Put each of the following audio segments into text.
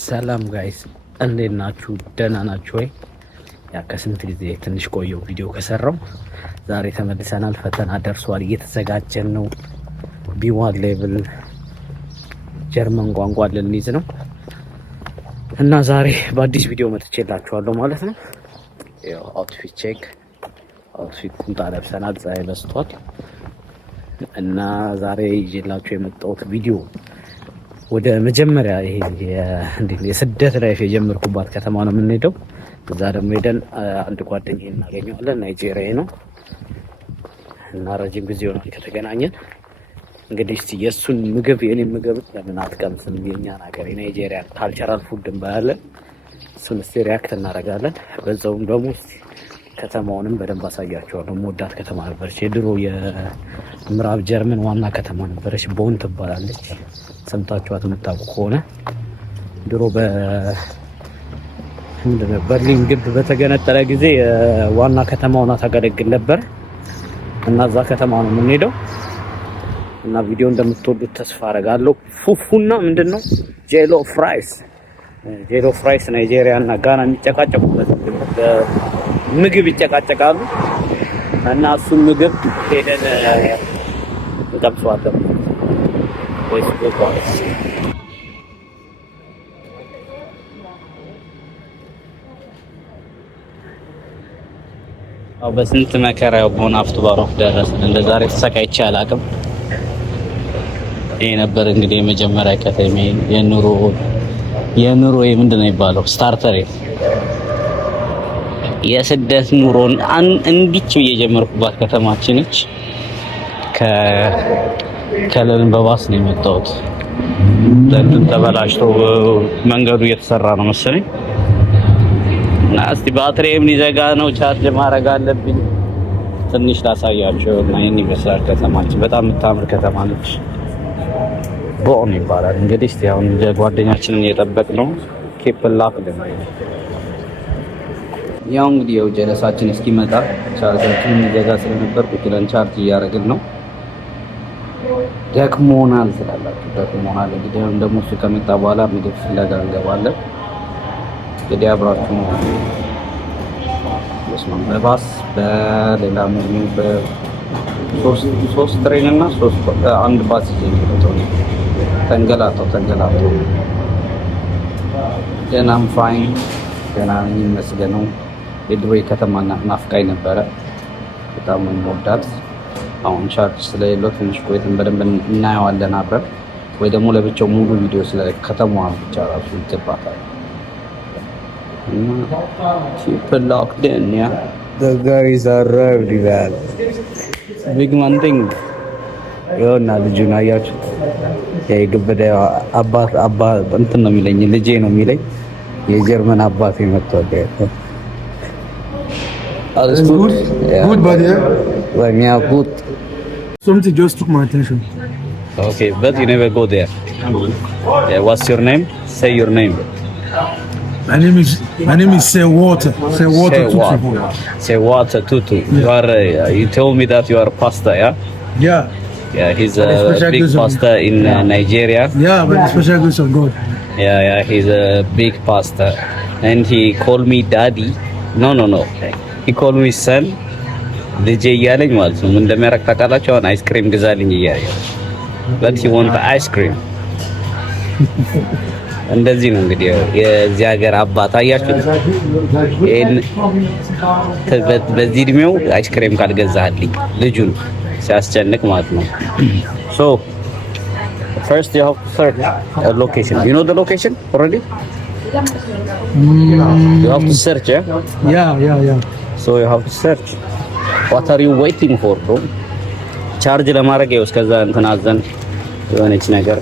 ሰላም ጋይስ እንዴት ናችሁ? ደህና ናችሁ ወይ? ያ ከስንት ጊዜ ትንሽ ቆየው ቪዲዮ ከሰራው። ዛሬ ተመልሰናል። ፈተና ደርሷል፣ እየተዘጋጀን ነው። ቢ1 ሌቭል ጀርመን ቋንቋ ልንይዝ ነው እና ዛሬ በአዲስ ቪዲዮ መጥቼላችኋለሁ ማለት ነው። ያው አውትፊት ቼክ፣ አውትፊት ቁምጣ ለብሰናል፣ ፀሐይ በስቷል እና ዛሬ ይዤላችሁ የመጣሁት ቪዲዮ ወደ መጀመሪያ ይሄ የስደት ላይፍ የጀመርኩባት ከተማ ነው የምንሄደው። እዛ ደግሞ ሄደን አንድ ጓደኛዬን እናገኘዋለን። ናይጄሪያ ነው እና ረጅም ጊዜ ሆኗል ከተገናኘን። እንግዲህ እስቲ የእሱን ምግብ የኔ ምግብ ለምን አትቀምስም? የኛን ሀገር የናይጄሪያ ካልቸራል ፉድ እንበላለን። እሱን እስቲ ሪያክት እናደርጋለን። በዛውም ደግሞ ከተማውንም በደንብ አሳያቸዋለሁ። መወዳት ከተማ ነበረች። የድሮ የምዕራብ ጀርመን ዋና ከተማ ነበረች። ቦን ትባላለች። ሰምታችኋት የምታውቁ ከሆነ ድሮ በርሊን ግንብ በተገነጠለ ጊዜ ዋና ከተማ ሆና ታገለግል ነበር እና እዛ ከተማ ነው የምንሄደው እና ቪዲዮ እንደምትወዱት ተስፋ አደርጋለሁ። ፉፉና ምንድነው ጄሎ ፍራይስ ናይጄሪያ እና ጋና የሚጨቃጨቁበት ምግብ ይጨቃጨቃሉ እና እሱን ምግብ ሄደን እንቀምሰዋለን ወይስ ጎባስ? አው በስንት መከራ ቦን አፍቱ ባሮፍ ደረስን። እንደዛሬ ተሰቃይቼ አላውቅም። ይሄ ነበር እንግዲህ የመጀመሪያ ከተማ የኑሮ ምንድነው የሚባለው ስታርተር የስደት ኑሮን እንዲች እየጀመርኩባት ከተማችን ነች። ከለልን በባስ ነው የመጣሁት። ለምን ተበላሽቶ መንገዱ እየተሰራ ነው መሰለኝ እና እስቲ ባትሪም ሊዘጋ ነው፣ ቻርጅ ማድረግ አለብኝ። ትንሽ ላሳያችሁ እና ይሄን ይመስላል ከተማችን። በጣም የምታምር ከተማ ነች። ቦን ይባላል። እንግዲህ እስቲ አሁን ጓደኛችንን እየጠበቅን ነው። ኬፕ ላፍ ያው እንግዲህ ጀለሳችን እስኪመጣ ቻርጃችን ሊዘጋ ስለነበር ቁጭ ብለን ቻርጅ እያደረግን ነው። ደክሞናል ስላላችሁ ደክሞናል። እንግዲህ አሁን ደግሞ እሱ ከመጣ በኋላ ምግብ ፍለጋ እንገባለን። እንግዲህ አብራችሁ ነው በባስ በሌላ ምን በሶስት ትሬን እና አንድ ባስ ይዘው ተንገላታው ገናም ፋይን ገና ይመስገነው። የድሮ ከተማ ናፍቃኝ ነበረ። በጣም ወዳት። አሁን ቻርጅ ስለሌለው ትንሽ ቆይተን በደንብ እናየዋለን አብረን፣ ወይ ደግሞ ለብቻው ሙሉ ቪዲዮ ስለ ከተማዋ ብቻ ራሱ ይገባታል። people locked in, yeah, the guys arrived ይላል big man thing የሆነ ልጁን አያችሁ። የግብዳ አባት እንትን ነው የሚለኝ፣ ልጄ ነው የሚለኝ። የጀርመን አባት የመጣው Alles gut? Ja. Gut bei dir? Bei mir gut. Something just took my attention. Okay, but you never go there. Yeah, what's your name? Say your name. My name is Sewater Tutu. Sewater Tutu. Yeah. You told me that you are a pastor, yeah? Yeah. Yeah, he's a big pastor in Nigeria. Yeah, but the special grace of God. Yeah, he's a big pastor. And he called me daddy. No. He called me son. ልጄ እያለኝ ማለት ነው። ምን እንደሚያረግ ታውቃላችሁ? አሁን አይስክሪም ግዛልኝ እያለ but he want ice cream። እንደዚህ ነው እንግዲህ የዚህ ሀገር አባት አያችሁ። በዚህ እድሜው አይስክሪም ካልገዛልኝ ልጁን ሲያስጨንቅ ማለት ነው። So first you have to search a location. You know the location already? You have to search, Yeah. So you have to search. What are you waiting for, bro? ቻርጅ ለማድረግ ነው። እስከዛ እንትን አዘን የሆነች ነገር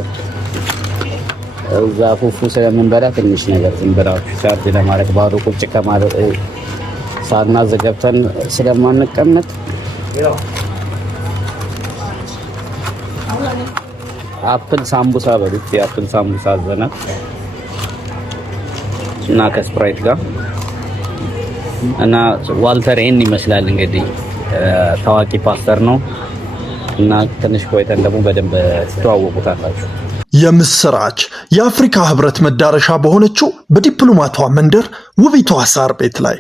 እዛ ፉፉ ስለምንበላ ትንሽ ነገር ዝም ብላችሁ ቻርጅ ለማድረግ ባዶ ቁጭ ከማለት ሳናዝ ገብተን ስለማንቀመጥ አፕል ሳምቡሳ በሉት። የአፕል ሳምቡሳ አዘና እና ከስፕራይት ጋር እና ዋልተር ኤን ይመስላል እንግዲህ ታዋቂ ፓስተር ነው እና ትንሽ ቆይተን ደግሞ በደንብ ተዋወቁታላችሁ። የምስራች የአፍሪካ ህብረት መዳረሻ በሆነችው በዲፕሎማቷ መንደር ውቢቷ ሳር ቤት ላይ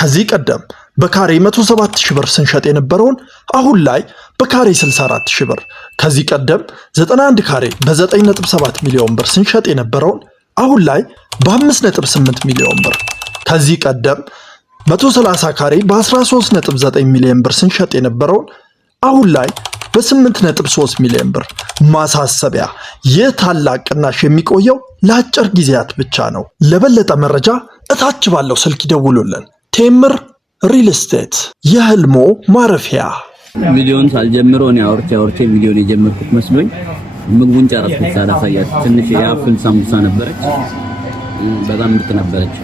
ከዚህ ቀደም በካሬ 107,000 ብር ስንሸጥ የነበረውን አሁን ላይ በካሬ 64,000 ብር፣ ከዚህ ቀደም 91 ካሬ በ9.7 ሚሊዮን ብር ስንሸጥ የነበረውን አሁን ላይ በ5.8 ሚሊዮን ብር፣ ከዚህ ቀደም 130 ካሬ በ13.9 ሚሊዮን ብር ስንሸጥ የነበረውን አሁን ላይ በ8.3 ሚሊዮን ብር። ማሳሰቢያ፣ ይህ ታላቅ ቅናሽ የሚቆየው ለአጭር ጊዜያት ብቻ ነው። ለበለጠ መረጃ እታች ባለው ስልክ ይደውሉልን። ቴምር ሪል ስቴት የህልሞ ማረፊያ። ቪዲዮን ሳልጀምረው ነው አውርቼ ቪዲዮን የጀመርኩት መስሎኝ ምግቡን ጨረስኩት ሳላሳያት። ትንሽ የአፍል ሳምቡሳ ነበረች፣ በጣም ምርጥ ነበረች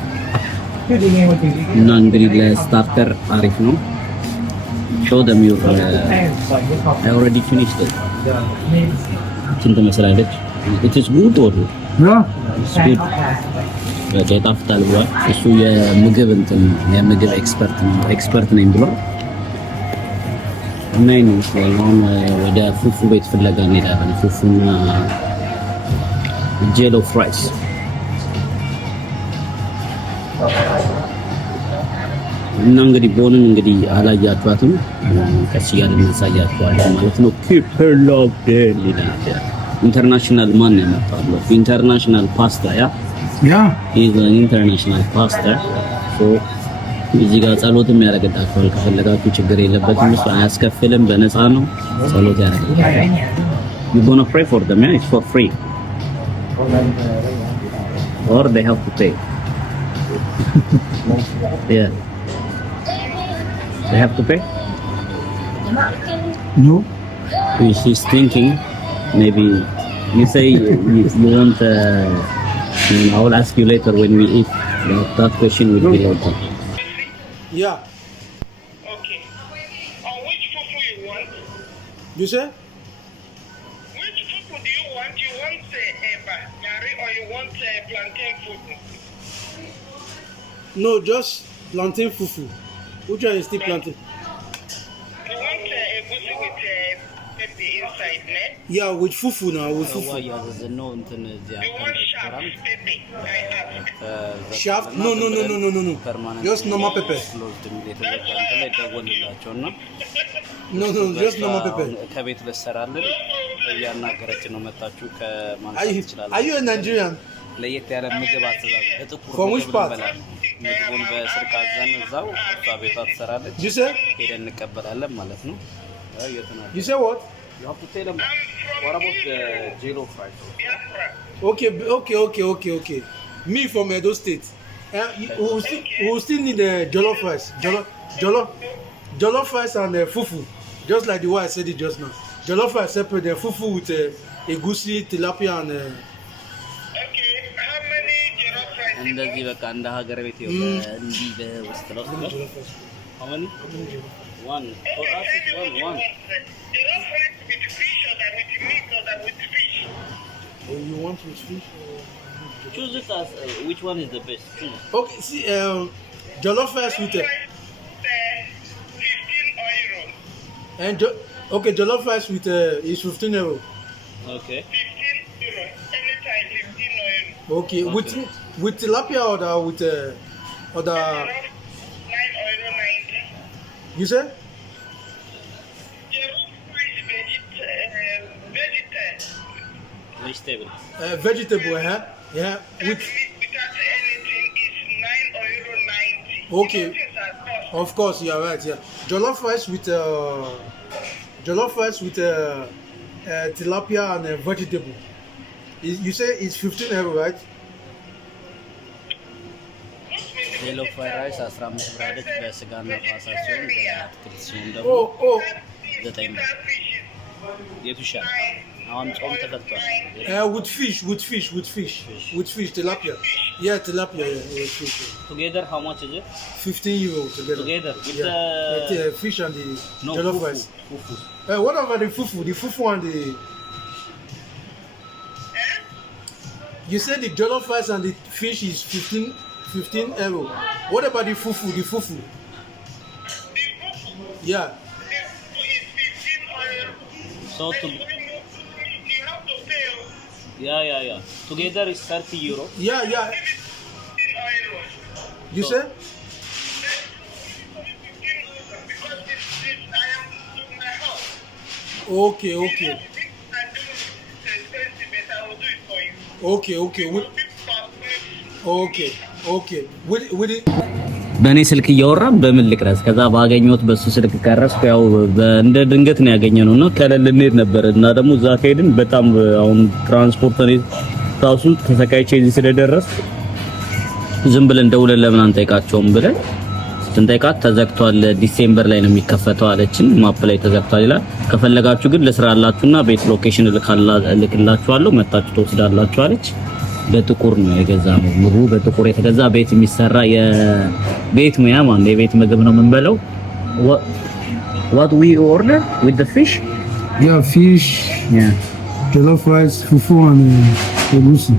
እና እንግዲህ ለስታርተር አሪፍ ነው። show them your I already finished it. ስንት መስላለች? it is good or Yeah. it's good በጣፍጣል ብሏል። እሱ የምግብ ኤክስፐርት ነኝ ብሏል። እና ነው አሁን ወደ ፉፉ ቤት ፍለጋ እንሄዳለን። ፉፉና ጄሎ ፍራይስ እና እንግዲህ ቦንን እንግዲህ አላያችኋትም፣ ቀስ እያልን እናሳያችኋለን ማለት ነው። ኪፕ ሄር ሎክድ ይላል። ኢንተርናሽናል ማን ያመጣው? ኢንተርናሽናል ፓስታ ኢዝ ኢንተርናሽናል ፓስታ። እዚህ ጋር ጸሎትም ያደርግላችኋል ከፈለጋችሁ፣ ችግር የለበትም። እሱ አያስከፍልም፣ በነፃ ነው ጸሎት ያደርግላችኋል። you gonna pray for them, yeah? It's for free or they have to pay. Yeah, they have to pay. No. She's thinking maybe you say you want I will ask you later when we eat. That question will be later. Yeah. Okay. Which fufu you want? You say? Which fufu do you want? You want gari or you want plantain fufu? No, just plantain fufu. Which one is still plantain? You want egusi with pepper inside, ne? Yeah, with fufu now, with fufu. You want sharp pepper? I have. Shaft? No. Just normal pepper. No, just normal pepper. ከቤት ለሰራለን ያናገረች ነው መጣችሁ Are you a Nigerian? ለየት ያለ ምግብ አትዛዝ በጥቁር From which part? ምግቡን በስልክ አዘን እዛው እሷ ቤቷ ትሰራለች። You say? ሄደን እንቀበላለን ማለት ነው። You say what? You have to tell them what about the jello fries? Okay. Me from Edo State. We still need the jollof rice. Jollof rice and fufu. Just like the way I said it just now. Jollof rice separate, the fufu with egusi, tilapia and... Okay. How many jollof rice? እንደዚህ በቃ እንደ ሀገር ቤት እንዲህ በውስጥ ነው። How many? One. For us it's one. Jollof rice with fish or that with meat or that with fish? Oh, you want with fish? Choose it as which one is the best. Choose. Okay, see, jollof rice with... 15 euro. And okay, jollof rice with is 15 euro. Okay. 15 euro. Anytime 15 euro. Okay, with tilapia or with the... 9 euro 90. You say? Jollof rice Vegetable. Vegetable, huh? Yeah. With without anything is 9 euro 90. Okay. Of course, you are right. Yeah. Jollof rice with tilapia and vegetable. You say it's 15 euro, right? ጄሎ ፍራይድ ራይስ 15 ብር አለች። በስጋና በአሳ ሲሆን በአትክልት ሲሆን ደግሞ 9 ብር። የቱ ይሻላል? አሁን ጾም ተፈቷል። With fish, tilapia. Yeah, tilapia. Yeah, fish. Together how much is it? 15 euro together. Together with the fish and the jollof rice. Fufu. What about the fufu? The fufu and the... You said the jollof rice and the fish is 15 euro. What about the fufu? The fufu Yeah. is 15 euro. So to You have to pay. Yeah. Together is 30 euro. Yeah. 15 euros. You say? Because I am to my house. Okay. If I do expensive, but I will do it for you. Okay. Okay. With it. በእኔ ስልክ እያወራን በምን ልቅረስ? ከዛ ባገኘሁት በሱ ስልክ ቀረስኩ። ያው እንደ ድንገት ነው ያገኘነው እና ከለል እንሄድ ነበር እና ደግሞ እዛ ከሄድን በጣም አሁን ትራንስፖርት ነው ታሱ ተሰቃይቼ እዚህ ስለደረስ ዝም ብለን ደውለን ለምን አንጠይቃቸውም ብለን ስንጠይቃት ተዘግቷል፣ ዲሴምበር ላይ ነው የሚከፈተው አለችን። ማፕ ላይ ተዘግቷል ይላል። ከፈለጋችሁ ግን ልስራላችሁና ቤት ሎኬሽን እልክላችኋለሁ መጣችሁ ትወስዳላችሁ አለች። በጥቁር ነው የገዛነው። ምግቡ በጥቁር የተገዛ ቤት የሚሰራ የቤት ሙያ ማለት የቤት ምግብ ነው የምንበለው። What we order with the fish? Yeah, fish. Yeah. Jollof rice, fufu and egusi.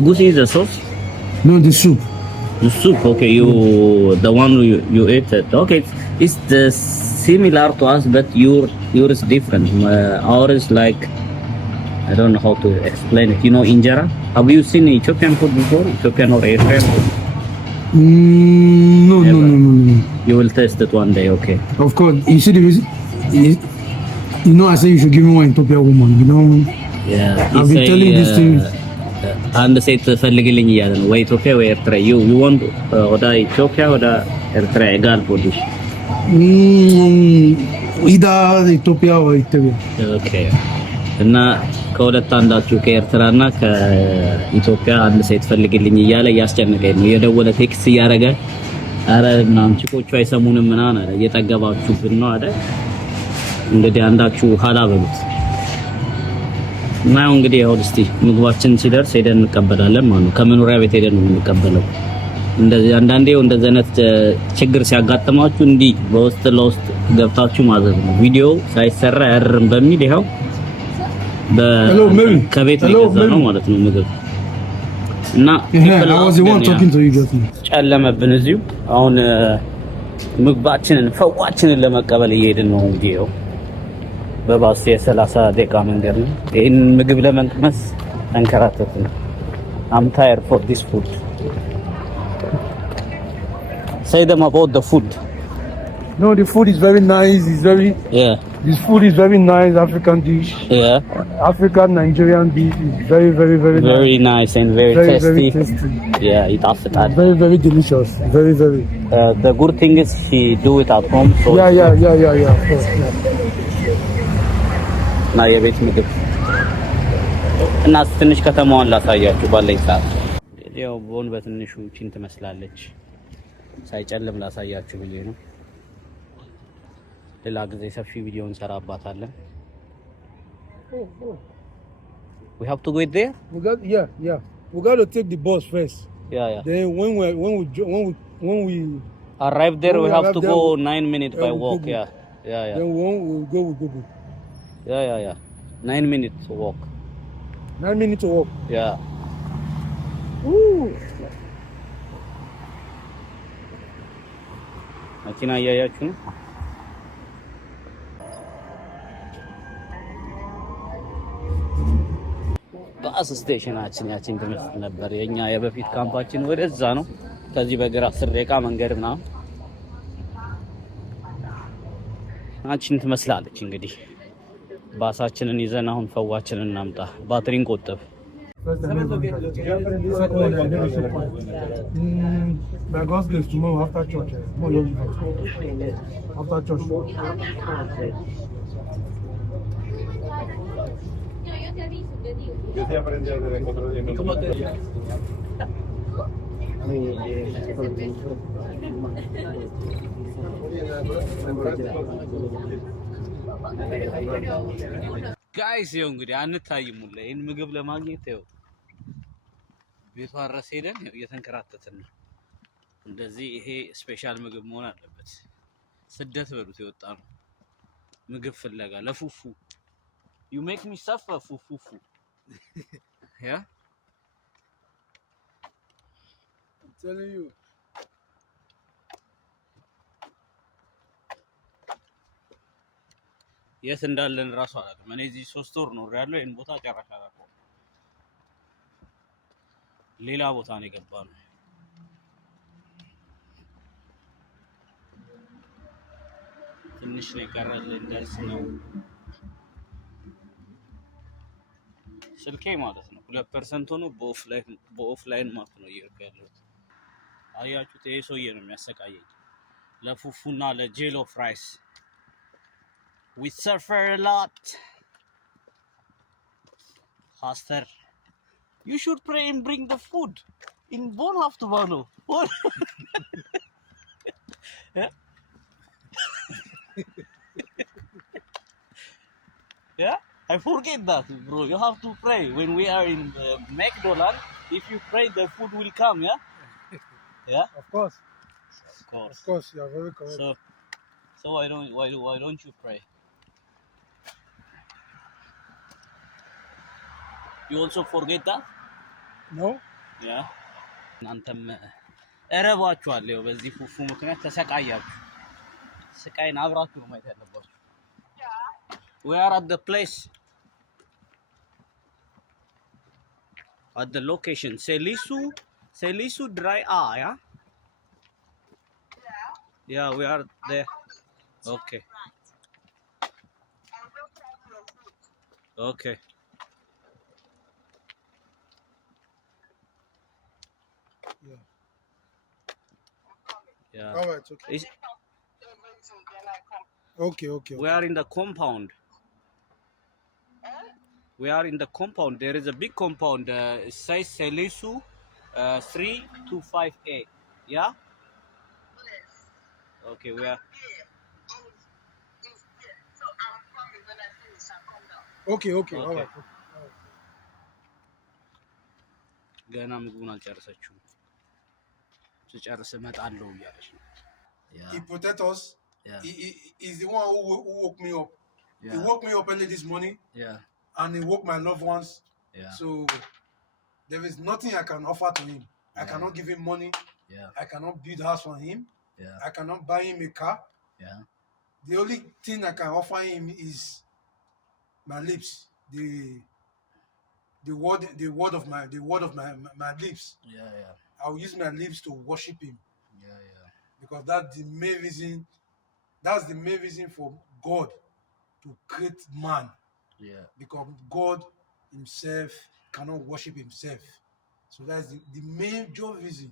Egusi is the sauce? No, the soup. The soup, okay. The one you ate it. Okay, it's the similar to us, but yours different. Ours is like, I don't know how to explain it. You know injera? Have you seen Ethiopian food before? Ethiopian or Eritrean food? No. You will taste it one day, okay? Of course. You see the reason? You know, I say you should give me one Ethiopian woman. You know? Yeah. I've been telling this thing. አንድ ሴት ፈልግልኝ እያለ ነው ወይ ኢትዮጵያ ወይ ኤርትራ። you want ወደ ኢትዮጵያ ወደ ኤርትራ ይጋል ፖሊሽ either ኢትዮጵያ ወይ ኢትዮጵያ። Okay. እና ከሁለት አንዳችሁ ከኤርትራና ከኢትዮጵያ አንድ ሴት ፈልግልኝ እያለ እያስጨነቀኝ ነው። የደወለ ቴክስት እያደረገ አረ ምናምን ቺኮቹ አይሰሙንም ምናምን አለ። እየጠገባችሁብን ነው አለ። እንግዲህ አንዳችሁ ሀላ በሉት እና ያው እንግዲህ ያው እስቲ ምግባችን ሲደርስ ሄደን እንቀበላለን ማለት ነው። ከመኖሪያ ቤት ሄደን ነው የምንቀበለው። እንደዚህ አንዳንዴ እንደዚህ አይነት ችግር ሲያጋጥማችሁ እንዲህ በውስጥ ለውስጥ ገብታችሁ ማዘዝ ነው። ቪዲዮ ሳይሰራ ያርም በሚል ይኸው ከቤት ሊገዛ ነው ማለት ነው ምግብ እና ጨለመብን እዚሁ። አሁን ምግባችንን ፈዋችንን ለመቀበል እየሄድን ነው። እንግዲህ በባስ የ30 ደቂቃ መንገድ ነው። ይሄን ምግብ ለመቅመስ እንከራተትን። I'm tired for this food. Say them about the food. No, the food is very nice. It's very This food is very nice. African dish. Yeah. African Nigerian dish is very nice and very tasty. Very tasty. Yeah, ይጣፍጣል. Very delicious. Very. The good thing is she do it at home. So Yeah. Of course. Yeah. እና የቤት ምግብ እና ትንሽ ከተማዋን ላሳያችሁ ባለኝ ሰዓት። ያው ቦን በትንሹ ቺን ትመስላለች። ሳይጨልም ላሳያችሁ ብዬ ነው። ሌላ ጊዜ ሰፊ ቪዲዮ እንሰራባታለን። We have to go there? We got to take the bus first. Yeah. Then when we arrive there, we have to go 9 minutes by walk. Yeah. Then we'll go with Google. Yeah. 9 minutes to walk. 9 minutes to walk. Yeah. መኪና እያያችሁ ነው። ባስ ስቴሽናችን ያችን ትመስል ነበር። የኛ የበፊት ካምፓችን ወደዛ ነው። ከዚህ በግራ 10 ደቂቃ መንገድ ምናምን አችን ትመስላለች። እንግዲህ ባሳችንን ይዘን አሁን ፈዋችንን እናምጣ። ባትሪን ቆጥብ። Yo sí aprendí a hacer el control de mi ጋይስ ይኸው እንግዲህ አንታይም ሁላ ይሄን ምግብ ለማግኘት ይኸው ቤቷ ድረስ ሄደን እየተንከራተትን ነው። እንደዚህ ይሄ ስፔሻል ምግብ መሆን አለበት። ስደት በሉት የወጣ ነው ምግብ ፍለጋ ለፉፉ You make me suffer fufu. Yeah? I'm telling you. የት እንዳለን ራሱ አላውቅም። እኔ እዚህ 3 ወር ነው ያለው። ይሄን ቦታ ጨራሽ አላውቅም። ሌላ ቦታ ነው የገባነው። ትንሽ ነው የቀረን ልንደርስ ነው። ስልኬ ማለት ነው 2% ሆኖ በኦፍላይን ማፕ ነው እየሄድኩ ያለሁት። አያችሁት? ይሄ ሰውዬ ነው የሚያሰቃየኝ ለፉፉና ለጄሎ ፍራይስ። We suffer a lot. Pastor, you should pray and bring the food in Bonhoeffer to Bano. What? Yeah? Yeah? I forget that, bro. You have to pray when we are in McDonald's. If you pray, the food will come. Yeah. Yeah. Of course. Of course. Of course, you are very correct. So why don't you pray? You also forget that? No? Yeah. እናንተም እረባችኋል። ይኸው በዚህ ፉፉ ምክንያት ተሰቃያችሁ። ስቃይን አብራችሁ ነው ማየት ያለባችሁ። We are at the place. At the location. Selisu Dry A, yeah? Yeah, we are there. Okay. Okay. Yeah. Yeah. All right, okay. Okay. We are in the compound. We are in the compound. There is a big compound. It says Selisu 325A. Yeah? Okay, we are. Okay. Okay. All right. ገና ምግቡን አልጨረሰችውም። ስጨርስ እመጣለሁ እያለች ነው። He protect us. Yeah. He's the one who woke me up. Yeah. He woke me up early this morning, Yeah. and he woke my loved ones. Yeah. So there is nothing I can offer to him. I cannot give him money. Yeah. I cannot build house for him. Yeah. I cannot buy him a car. Yeah. The only thing I can offer him is my lips. The word of my lips. Yeah. I'll use my lips to worship him, Yeah. because that's the main reason. That's the main reason for God to create man, Yeah. because God himself cannot worship himself. So that's the major reason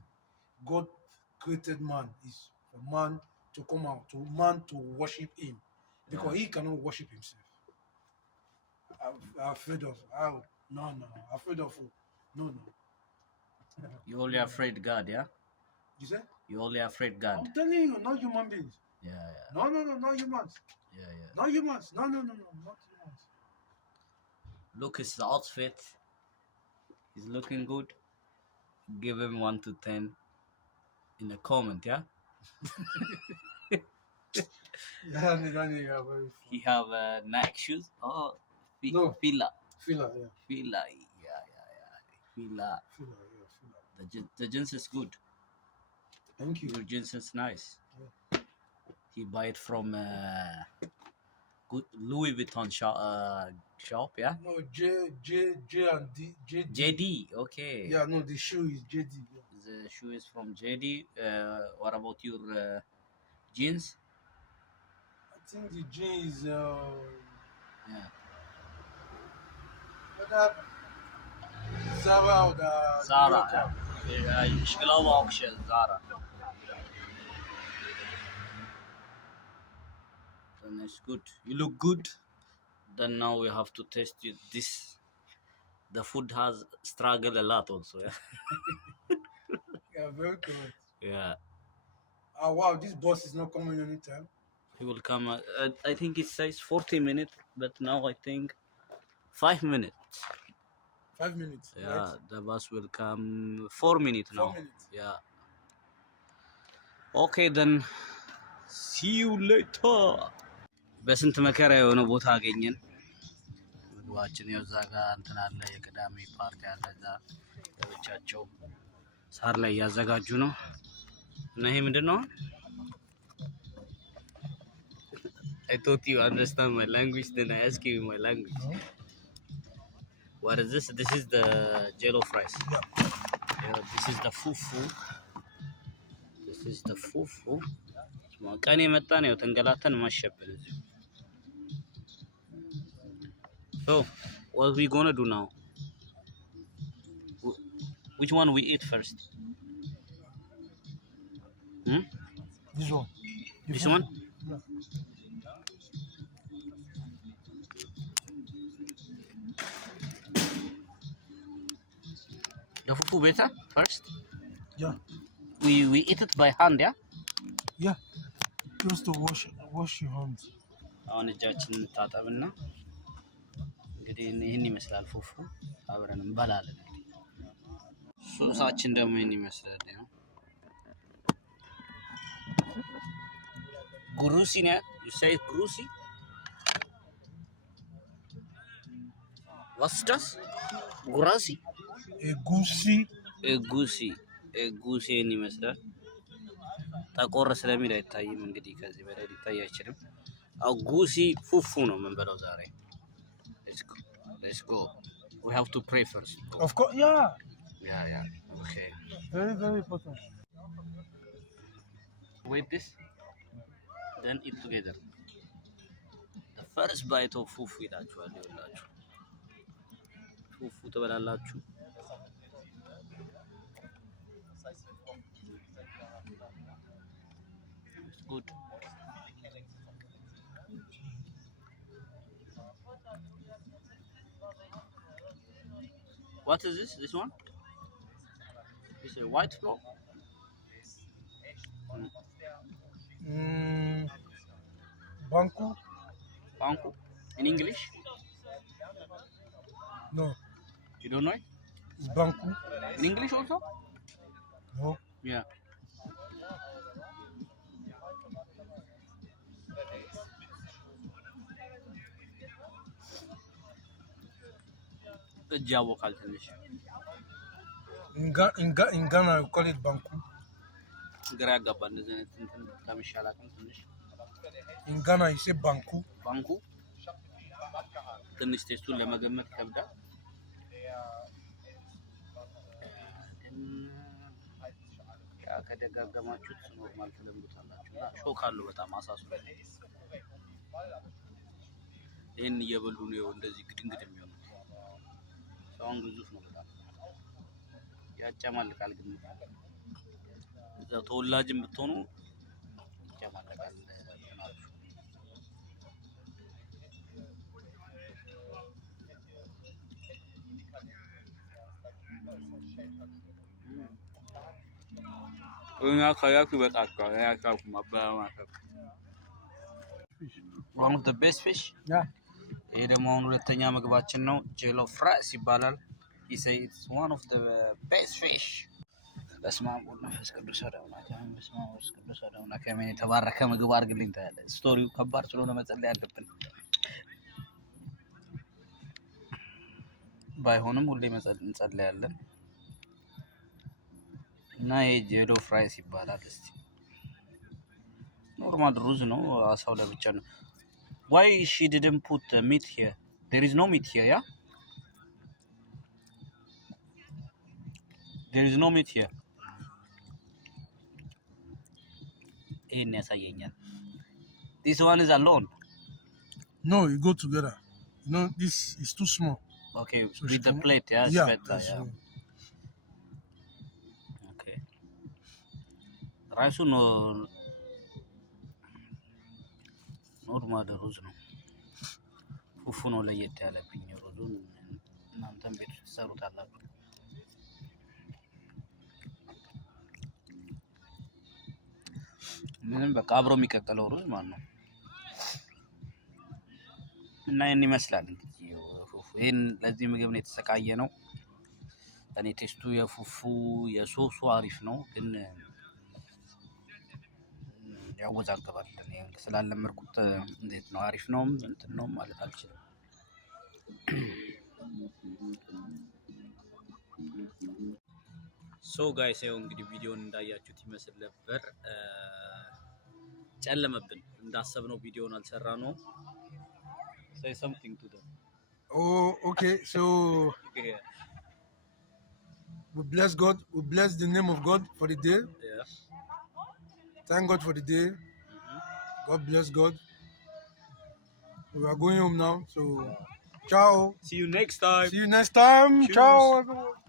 God created man, is for man to come out, to man to worship him, because he cannot worship himself. I'm afraid of no, afraid of no. You only afraid God, yeah? You said? You only afraid God. I'm telling you, not human beings. Yeah. No, not humans. Yeah. Not humans. No, not humans. Look his outfit. He's looking good. Give him 1 to 10 in the comment, yeah? Yeah, you are very funny. He have Nike shoes. Oh, No. Fila. Fila, yeah. Fila. Yeah. Fila. Fila, yeah. The jeans is good. Thank you. Your jeans is nice. Yeah. He buy it from good Louis Vuitton shop, yeah? No, J and D. JD, okay. Yeah, no, the shoe is JD. Yeah. The shoe is from JD. What about your jeans? I think the jean is Yeah. whether Zara or the Zara. New Yorker. Ich glaube auch schon Zara. Then it's good. You look good. Then now we have to test you this. The food has struggled a lot also. Yeah. Yeah, very correct. Yeah. Oh wow, this bus is not coming anytime. He will come. I think it says 40 minutes, but now I think 5 minutes. 5 minutes. Yeah, Right? the bus will come 4 minutes now. 4 minutes. Yeah. Okay then. See you later. በስንት መከራ የሆነ ቦታ አገኘን። ምግባችን ያው እዛ ጋር እንትን አለ፣ የቅዳሜ ፓርቲ አለ። እዛ ለብቻቸው ሳር ላይ እያዘጋጁ ነው። እና ይሄ ምንድን ነው? I thought you understand my language, then I ask you my language. What is this? This is the jello fries. Yeah. this is the fufu. This is the fufu. ቀን የመጣ ነው ተንገላተን ማሸበል እዚህ So what we gonna do now? Which one we eat first? This one. This one? Yeah. The fufu better first? Yeah. We eat it by hand, yeah? Yeah. Just to wash your hands. አሁን እጃችንን ታጠብና እንግዲህ ይሄን ይመስላል ፉፉ አብረን እንበላለን እንግዲህ ሶሳችን ደግሞ ይሄን ይመስላል ነው ጉሩሲ ነው you say ጉሩሲ what's this ጉራሲ ጉሲ ይሄን ይመስላል ታቆረ ስለሚል አይታይም እንግዲህ ከዚህ በላይ ሊታይ አይችልም አጉሲ ፉፉ ነው የምንበላው ዛሬ let's go we have to pray first Of course, yeah. Yeah okay Very, very important. wait this then eat together the first bite of fufu ይላችኋል ይላችሁ ፉፉ ተበላላችሁ it's good What is this? This one? It's a white flour? Banku? Banku? In English? No. You don't know it? It's banku. In English also? No. Yeah. ያወቃል ትንሽ in Ghana we call it banku ግራ ያጋባል እንደዚህ አይነት እንትን ከመሻላቅም ትንሽ in Ghana you say banku ትንሽ ቴስቱን ለመገመት ከብዳል ያ ከደጋገማችሁት ኖርማል ተለምዱታላችሁና ሾካሉ በጣም አሳሱ ይሄን እየበሉ ነው እንደዚህ ግድንግድ የሚሆኑት ሰውን ግዙፍ ነው በጣም ያጫማልቃል ግን እዛው ተወላጅም ብትሆኑ ያጫማልቃል እና ካያኩ በጣቃው ያካኩ ማባማከ one of the best fish yeah ይሄ ደግሞ ሁለተኛ ምግባችን ነው ጄሎ ፍራይስ ይባላል he say it's one of the best fish በስማም ወልነፈስ ቅዱስ አዳውና በስማም ወልነፈስ ቅዱስ አዳውና ከመን የተባረከ ምግብ አድርግልኝ ታያለ ስቶሪው ከባድ ስለሆነ መጸለይ ያለብን ባይሆንም ሁሌ እንጸልያለን እና ይሄ ጄሎ ፍራይስ ይባላል እስቲ ኖርማል ሩዝ ነው አሳው ለብቻ ነው Why she didn't put meat here? There is no meat here, yeah? There is no meat here. This one is alone. No, you go together. You know, this is too small. Okay, So with the plate, yeah? Yeah. Better, yeah. Okay. Rice no... ኖርማል ሩዝ ነው ፉፉ ነው ለየት ያለብኝ ሩዙን እናንተም ቤት ውስጥ ትሰሩታላችሁ ምንም በቃ አብሮ የሚቀጥለው ሩዝ ማለት ነው እና ይሄን ይመስላል እንግዲህ ፉፉ ይሄን ለዚህ ምግብ ነው የተሰቃየ ነው እኔ ቴስቱ የፉፉ የሶሱ አሪፍ ነው ግን ያወዛገባል እኔ ስላለመርኩት እንዴት ነው አሪፍ ነው እንትን ነው ማለት አልችልም ሶ ጋይስ ይኸው እንግዲህ ቪዲዮን እንዳያችሁት ይመስል ነበር ጨለመብን እንዳሰብነው ቪዲዮን አልሰራነው say something to them Oh, okay. So We bless God. We bless the name of God for the day. Yeah. Thank God for the day. God bless God. We are going home now. So, ciao. See you next time. See you next time. Cheers. Ciao, everyone.